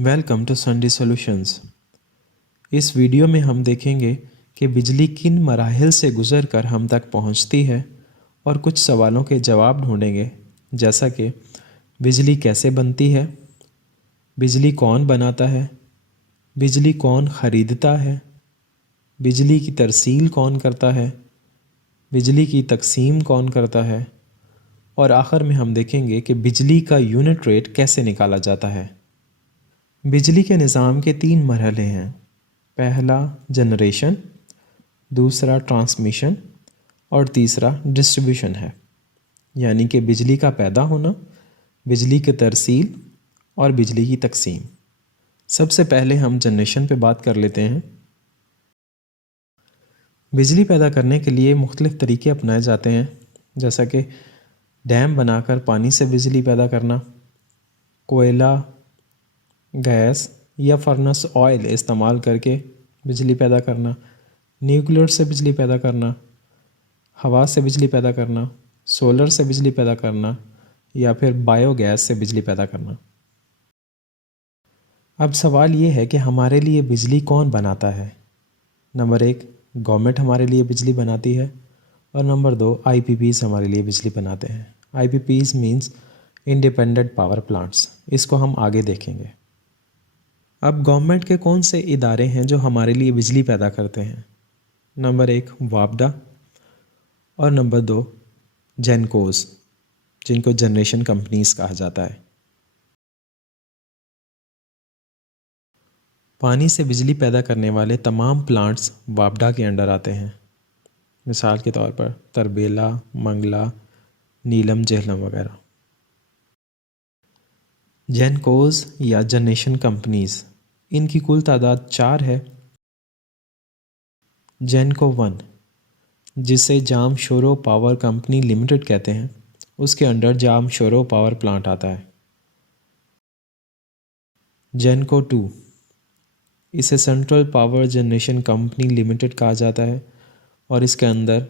Welcome to Sunday solutions. इस video में हम देखेंगे कि बिजली किन मराहिल से गुजर कर हम तक पहुंचती है और कुछ सवालों के जवाब ढूंढेंगे, जैसा कि बिजली कैसे बनती है, बिजली कौन बनाता है, बिजली कौन ख़रीदता है, बिजली की तरसील कौन करता है, बिजली की तकसीम कौन करता है, और आखिर में हम देखेंगे कि बिजली का यूनिट रेट कैसे निकाला जाता है। बिजली के निज़ाम के 3 मरहले हैं। पहला जनरेशन, दूसरा ट्रांसमिशन और तीसरा डिस्ट्रीब्यूशन है, यानी कि बिजली का पैदा होना, बिजली की तरसील और बिजली की तकसीम। सबसे पहले हम जनरेशन पे बात कर लेते हैं। बिजली पैदा करने के लिए मुख्तलिफ़ तरीके अपनाए जाते हैं, जैसा कि डैम बनाकर पानी से बिजली पैदा करना, कोयला, गैस या फर्नेस ऑयल इस्तेमाल करके बिजली पैदा करना, न्यूक्लियर से बिजली पैदा करना, हवा से बिजली पैदा करना, सोलर से बिजली पैदा करना या फिर बायोगैस से बिजली पैदा करना। अब सवाल ये है कि हमारे लिए बिजली कौन बनाता है। नंबर 1, गवर्नमेंट हमारे लिए बिजली बनाती है, और नंबर 2, IPPs हमारे लिए बिजली बनाते हैं। IPPs means independent power plants. इसको हम आगे देखेंगे। अब गवर्नमेंट के कौन से इदारे हैं जो हमारे लिए बिजली पैदा करते हैं। नंबर 1, वापडा, और नंबर 2, जेनकोस, जिनको जनरेशन कंपनीज कहा जाता है। पानी से बिजली पैदा करने वाले तमाम प्लांट्स वापडा के अंडर आते हैं। मिसाल के तौर पर तरबेला, मंगला, नीलम, जेहलम वगैरह। जेनकोस या जनरेशन कंपनीज, इनकी कुल तादाद 4 है। जेनको 1, जिसे जामशोरो पावर कंपनी लिमिटेड कहते हैं, उसके अंडर जामशोरो पावर प्लांट आता है। जेनको 2, इसे central power generation company limited कहा जाता है और इसके अंदर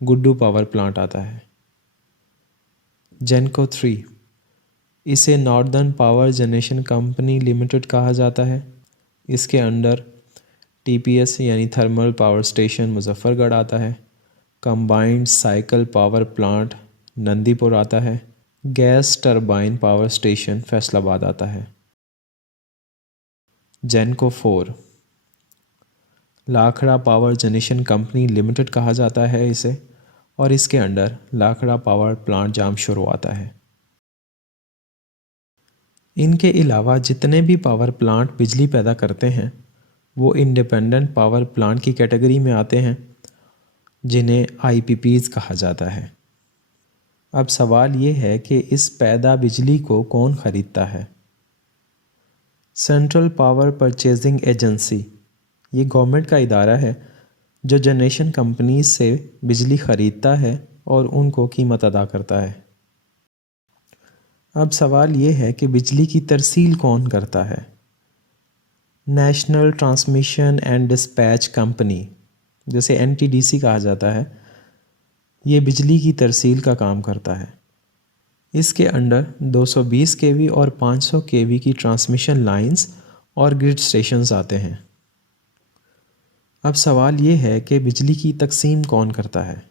गुड्डू पावर प्लांट आता है। जेनको 3, इसे northern power generation company limited कहा जाता है। इसके अंडर TPS यानी थर्मल पावर स्टेशन मुजफ्फरगढ़ आता है, combined cycle power plant Nandipur आता है, gas turbine power station Faisalabad आता है। जेनको 4, लाखड़ा पावर जनरेशन कंपनी लिमिटेड कहा जाता है इसे, और इसके अंडर लाखड़ा पावर प्लांट जामशोरो आता है। इनके अलावा जितने भी पावर प्लांट बिजली पैदा करते हैं वो इंडिपेंडेंट पावर प्लांट की कैटेगरी में आते हैं, जिन्हें IPPs कहा जाता है। अब सवाल ये है कि इस पैदा बिजली को कौन ख़रीदता है। सेंट्रल पावर परचेजिंग एजेंसी, ये गवर्नमेंट का इदारा है जो जनरेशन कंपनीज से बिजली ख़रीदता है और उनको कीमत अदा करता है। अब सवाल ये है कि बिजली की तरसील कौन करता है। National transmission and dispatch company, जिसे NTDC कहा जाता है, ये बिजली की तरसील का काम करता है। इसके अंडर 220 kV और 500 kV की ट्रांसमिशन लाइंस और ग्रिड स्टेशंस आते हैं। अब सवाल ये है कि बिजली की तकसीम कौन करता है।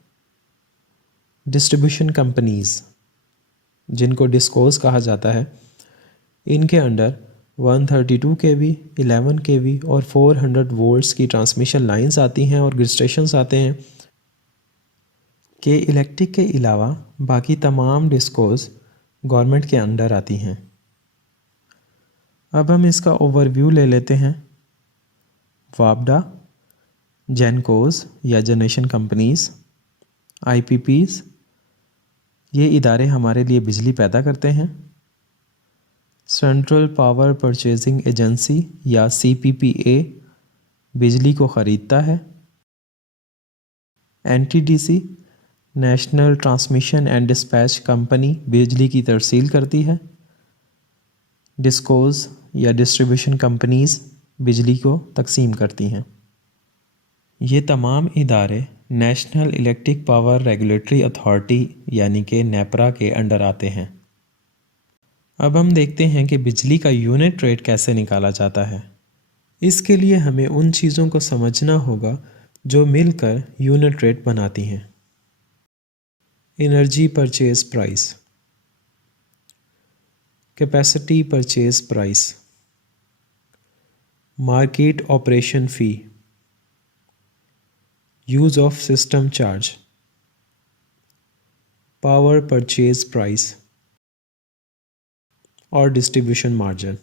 डिस्ट्रीब्यूशन कंपनीज़, जिनको डिस्कोस कहा जाता है, इनके अंडर 132 kV, 11 kV और 400 वोल्ट्स की ट्रांसमिशन लाइंस आती हैं और ग्रिड स्टेशंस आते हैं। के इलेक्ट्रिक के अलावा बाकी तमाम डिस्कोस गवर्नमेंट के अंडर आती हैं। अब हम इसका ओवरव्यू ले लेते हैं। वापडा, जेनकोस या जनरेशन कंपनीज, IPPs, ये इदारे हमारे लिए बिजली पैदा करते हैं। सेंट्रल पावर परचेजिंग एजेंसी या CPPA बिजली को ख़रीदता है। NTDC, national transmission and dispatch company, बिजली की तरसील करती है। डिस्कोस या डिस्ट्रीब्यूशन कंपनीज बिजली को तकसीम करती हैं। ये तमाम इदारे national electric power regulatory authority यानी कि नेपरा के अंडर आते हैं। اب ہم دیکھتے ہیں کہ بجلی کا یونٹ ریٹ کیسے نکالا جاتا ہے۔ اس کے لیے ہمیں ان چیزوں کو سمجھنا ہوگا جو مل کر یونٹ ریٹ بناتی ہیں۔ Energy purchase price, capacity purchase price, market operation fee, use of system charge, power purchase price اور distribution margin.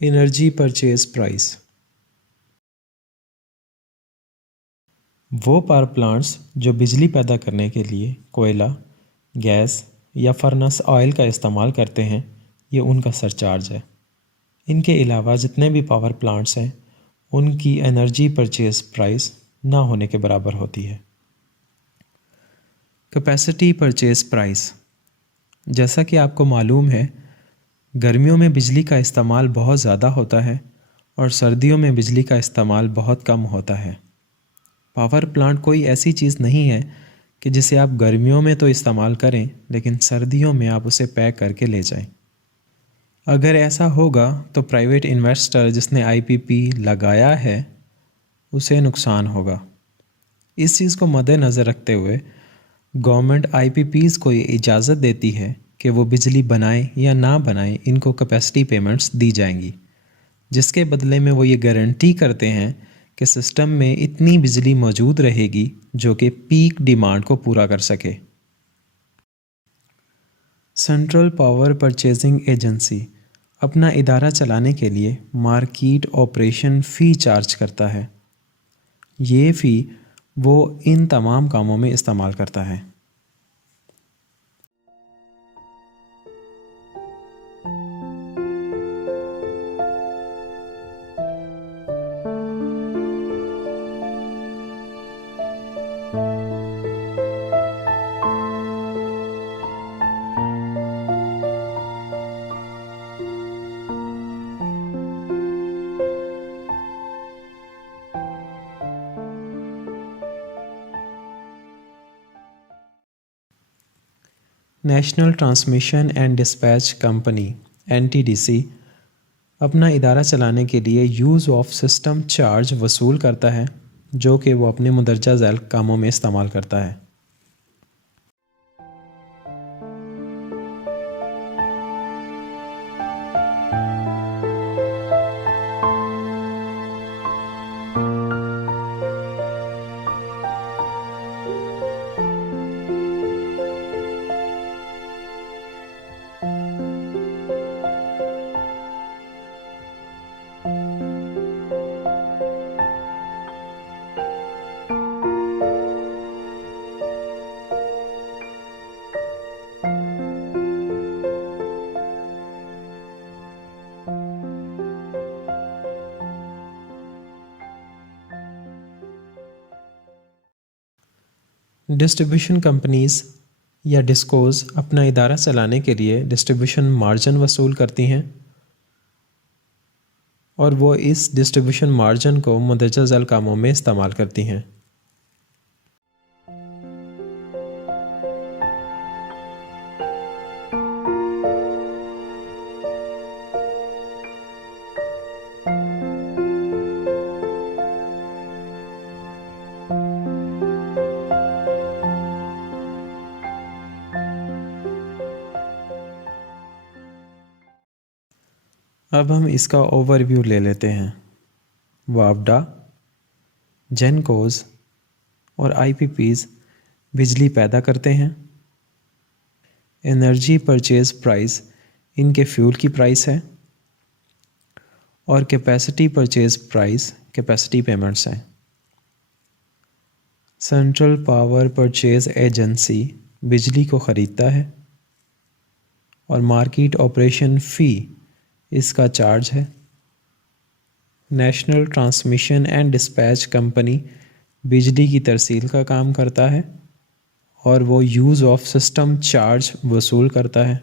Energy purchase price, وہ پاور پلانٹس جو بجلی پیدا کرنے کے لیے کوئلہ، گیس یا فرنس آئل کا استعمال کرتے ہیں، یہ ان کا سرچارج ہے۔ ان کے علاوہ جتنے بھی پاور پلانٹس ہیں ان کی انرجی پرچیز پرائس نہ ہونے کے برابر ہوتی ہے۔ کیپیسٹی پرچیز پرائس، جیسا کہ آپ کو معلوم ہے گرمیوں میں بجلی کا استعمال بہت زیادہ ہوتا ہے اور سردیوں میں بجلی کا استعمال بہت کم ہوتا ہے۔ پاور پلانٹ کوئی ایسی چیز نہیں ہے کہ جسے آپ گرمیوں میں تو استعمال کریں لیکن سردیوں میں آپ اسے پیک کر کے لے جائیں۔ اگر ایسا ہوگا تو پرائیویٹ انویسٹر جس نے آئی پی پی لگایا ہے اسے نقصان ہوگا۔ اس چیز کو مد نظر رکھتے ہوئے گورنمنٹ آئی پی پیز کو یہ اجازت دیتی ہے کہ وہ بجلی بنائیں یا نہ بنائیں، ان کو کیپیسٹی پیمنٹس دی جائیں گی، جس کے بدلے میں وہ یہ گارنٹی کرتے ہیں کہ سسٹم میں اتنی بجلی موجود رہے گی جو کہ پیک ڈیمانڈ کو پورا کر سکے۔ سینٹرل پاور پرچیزنگ ایجنسی اپنا ادارہ چلانے کے لیے مارکیٹ آپریشن فی چارج کرتا ہے۔ یہ فی وہ ان تمام کاموں میں استعمال کرتا ہے۔ National transmission and dispatch company NTDC اپنا ادارہ چلانے کے لیے یوز آف سسٹم چارج وصول کرتا ہے جو کہ وہ اپنے مندرجہ ذیل کاموں میں استعمال کرتا ہے۔ ڈسٹریبیوشن کمپنیز یا ڈسکوز اپنا ادارہ چلانے کے لیے ڈسٹریبیوشن مارجن وصول کرتی ہیں اور وہ اس ڈسٹریبیوشن مارجن کو مندرجہ ذیل کاموں میں استعمال کرتی ہیں۔ اب ہم اس کا اوور ویو لے لیتے ہیں۔ واپڈا، جینکوز اور آئی پی پیز بجلی پیدا کرتے ہیں۔ انرجی پرچیز پرائس ان کے فیول کی پرائس ہے اور capacity purchase price capacity payments ہیں۔ سینٹرل پاور پرچیز ایجنسی بجلی کو خریدتا ہے اور مارکیٹ آپریشن فی اس کا چارج ہے۔ National transmission and dispatch company بجلی کی ترسیل کا کام کرتا ہے اور وہ یوز آف سسٹم چارج وصول کرتا ہے۔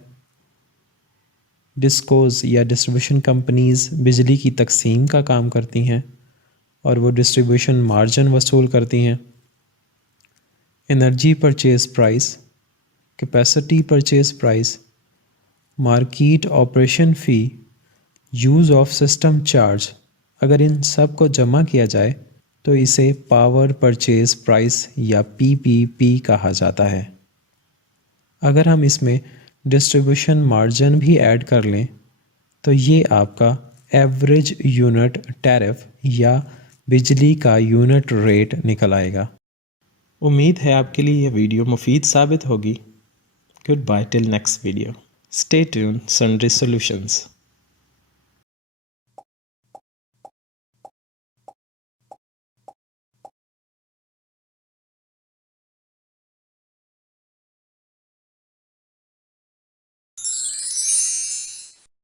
ڈسکوز یا ڈسٹریبیوشن کمپنیز بجلی کی تقسیم کا کام کرتی ہیں اور وہ ڈسٹریبیوشن مارجن وصول کرتی ہیں۔ Energy purchase price, capacity purchase price market operation fee, use of system charge, اگر ان سب کو جمع کیا جائے تو اسے پاور پرچیز پرائس یا PPP کہا جاتا ہے۔ اگر ہم اس میں ڈسٹریبیوشن مارجن بھی ایڈ کر لیں تو یہ آپ کا ایوریج یونٹ ٹیرف یا بجلی کا یونٹ ریٹ نکل آئے گا۔ امید ہے آپ کے لیے یہ ویڈیو مفید ثابت ہوگی۔ Goodbye till next video, stay tuned Sunday solutions.